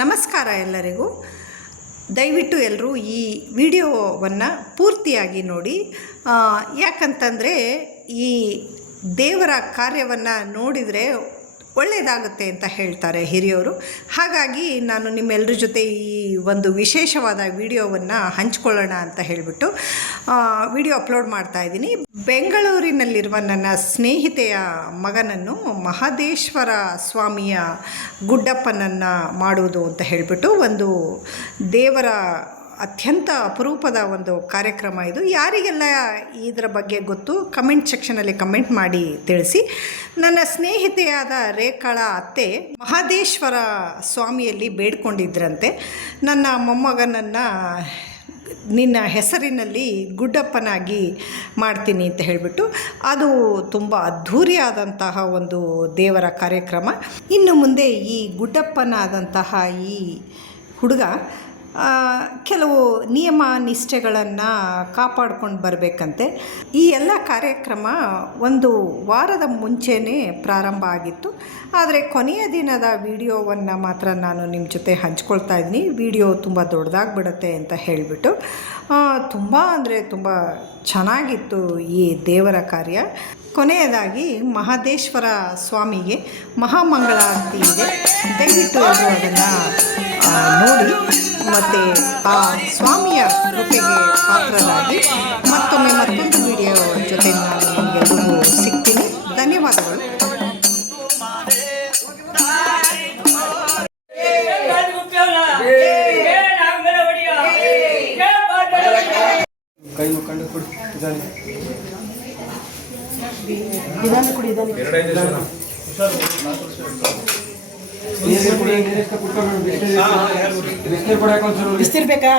ನಮಸ್ಕಾರ ಎಲ್ಲರಿಗೂ. ದಯವಿಟ್ಟು ಎಲ್ಲರೂ ಈ ವಿಡಿಯೋವನ್ನು ಪೂರ್ತಿಯಾಗಿ ನೋಡಿ. ಯಾಕಂತಂದರೆ ಈ ದೇವರ ಕಾರ್ಯವನ್ನು ನೋಡಿದರೆ ಒಳ್ಳೆಯದಾಗುತ್ತೆ ಅಂತ ಹೇಳ್ತಾರೆ ಹಿರಿಯವರು. ಹಾಗಾಗಿ ನಾನು ನಿಮ್ಮೆಲ್ಲರ ಜೊತೆ ಈ ಒಂದು ವಿಶೇಷವಾದ ವಿಡಿಯೋವನ್ನು ಹಂಚ್ಕೊಳ್ಳೋಣ ಅಂತ ಹೇಳಿಬಿಟ್ಟು ವಿಡಿಯೋ ಅಪ್ಲೋಡ್ ಮಾಡ್ತಾಯಿದ್ದೀನಿ. ಬೆಂಗಳೂರಿನಲ್ಲಿರುವ ನನ್ನ ಸ್ನೇಹಿತೆಯ ಮಗನನ್ನು ಮಹದೇಶ್ವರ ಸ್ವಾಮಿಯ ಗುಡ್ಡಪ್ಪನನ್ನು ಮಾಡುವುದು ಅಂತ ಹೇಳಿಬಿಟ್ಟು ಒಂದು ದೇವರ ಅತ್ಯಂತ ಅಪರೂಪದ ಒಂದು ಕಾರ್ಯಕ್ರಮ ಇದು. ಯಾರಿಗೆಲ್ಲ ಇದರ ಬಗ್ಗೆ ಗೊತ್ತು ಕಮೆಂಟ್ ಸೆಕ್ಷನಲ್ಲಿ ಕಮೆಂಟ್ ಮಾಡಿ ತಿಳಿಸಿ. ನನ್ನ ಸ್ನೇಹಿತೆಯಾದ ರೇಖಾಳ ಅತ್ತೆ ಮಹದೇಶ್ವರ ಸ್ವಾಮಿಯಲ್ಲಿ ಬೇಡ್ಕೊಂಡಿದ್ರಂತೆ, ನನ್ನ ಮೊಮ್ಮಗನನ್ನು ನಿನ್ನ ಹೆಸರಿನಲ್ಲಿ ಗುಡ್ಡಪ್ಪನಾಗಿ ಮಾಡ್ತೀನಿ ಅಂತ ಹೇಳಿಬಿಟ್ಟು. ಅದು ತುಂಬ ಅದ್ಧೂರಿಯಾದಂತಹ ಒಂದು ದೇವರ ಕಾರ್ಯಕ್ರಮ. ಇನ್ನು ಮುಂದೆ ಈ ಗುಡ್ಡಪ್ಪನಾದಂತಹ ಈ ಹುಡುಗ ಕೆಲವು ನಿಯಮ ನಿಷ್ಠೆಗಳನ್ನು ಕಾಪಾಡ್ಕೊಂಡು ಬರಬೇಕಂತೆ. ಈ ಎಲ್ಲ ಕಾರ್ಯಕ್ರಮ ಒಂದು ವಾರದ ಮುಂಚೆನೇ ಪ್ರಾರಂಭ ಆಗಿತ್ತು. ಆದರೆ ಕೊನೆಯ ದಿನದ ವಿಡಿಯೋವನ್ನು ಮಾತ್ರ ನಾನು ನಿಮ್ಮ ಜೊತೆ ಹಂಚ್ಕೊಳ್ತಾ ಇದ್ದೀನಿ. ವಿಡಿಯೋ ತುಂಬ ದೊಡ್ಡದಾಗಿಬಿಡುತ್ತೆ ಅಂತ ಹೇಳಿಬಿಟ್ಟು. ತುಂಬ ಅಂದರೆ ತುಂಬ ಚೆನ್ನಾಗಿತ್ತು ಈ ದೇವರ ಕಾರ್ಯ. ಕೊನೆಯದಾಗಿ ಮಹದೇಶ್ವರ ಸ್ವಾಮಿಗೆ ಮಹಾಮಂಗಳಾರತಿ ಇದೆ. ದಯವಿಟ್ಟು ಎಲ್ಲರೂ ಅದನ್ನು ನೋಡಿ ಮತ್ತು ಆ ಸ್ವಾಮಿಯ ಕೃಪೆಗೆ ಪಾತ್ರರಾಗಿ ಮತ್ತೊಮ್ಮೆ ಮತ್ತೊಂದು ವಿಡಿಯೋ ಜೊತೆ ನಾನು ನಿಮಗೆಲ್ಲರಿಗೂ ಸಿಗ್ತೀನಿ. ಧನ್ಯವಾದಗಳು. ಕೈ ಮುಖಂಡ ಕೊಡಿ ಬಿಸ್ತಿರ್ಬೇಕಾ?